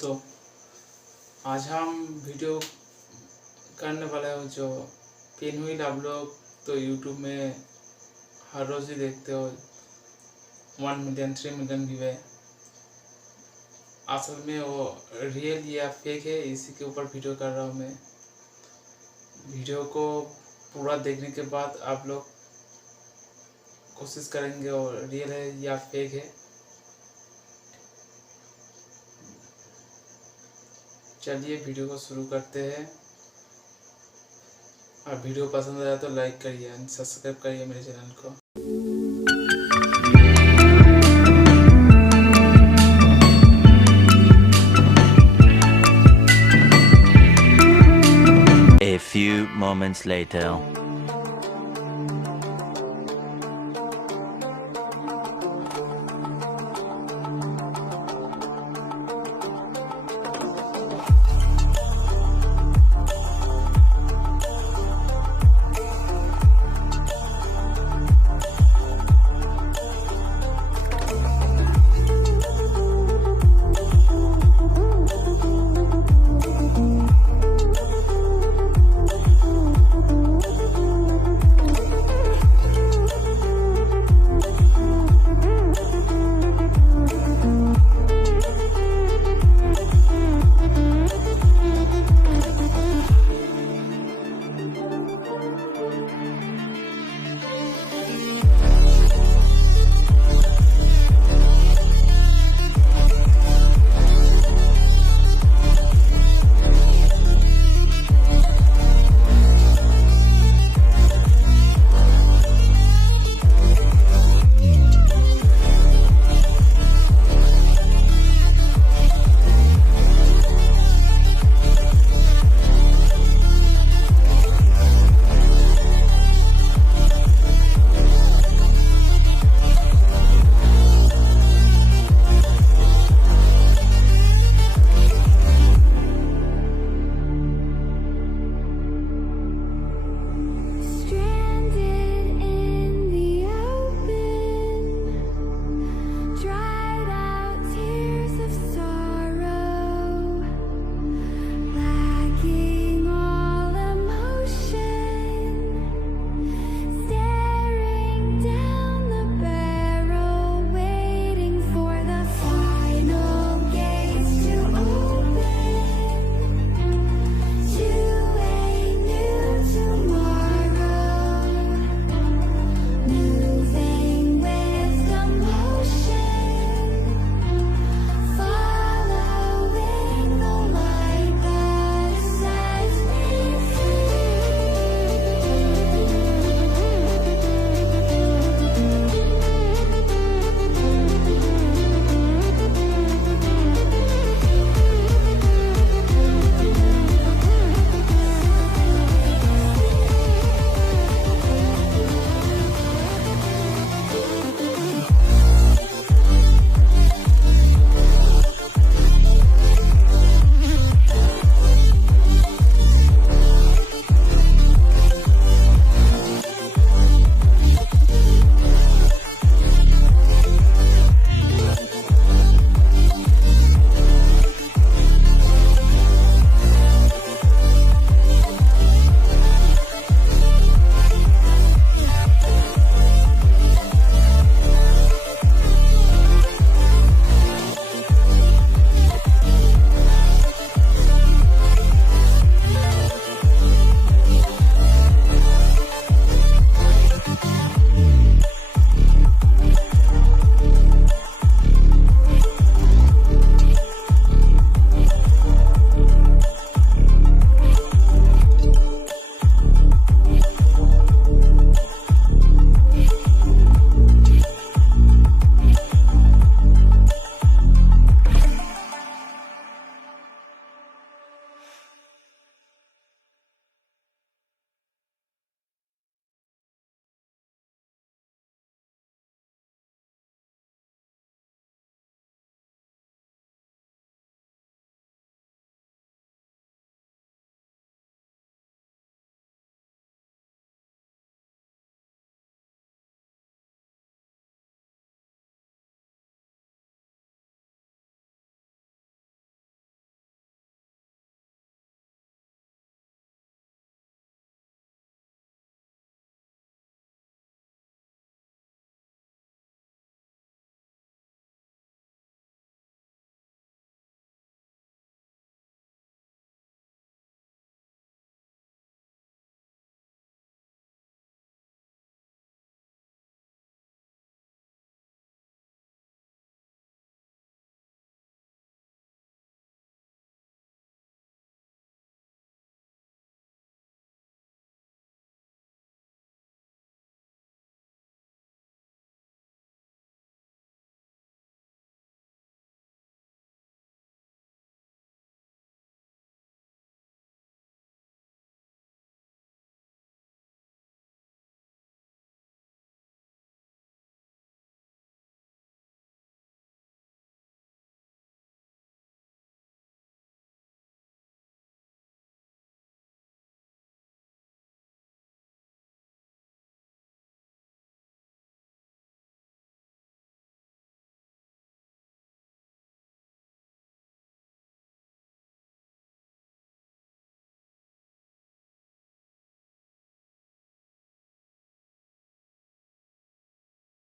तो आज हम वीडियो करने वाले हो जो पिनव्हील। आप लोग तो यूट्यूब में हर रोज़ ही देखते हो 1 मिलियन 3 मिलियन व्यू है। असल में वो रियल या फेक है, इसी के ऊपर वीडियो कर रहा हूँ मैं। वीडियो को पूरा देखने के बाद आप लोग कोशिश करेंगे वो रियल है या फेक है। चलिए वीडियो को शुरू करते हैं। और वीडियो पसंद आया तो लाइक करिए, सब्सक्राइब करिए मेरे चैनल को। A few moments later.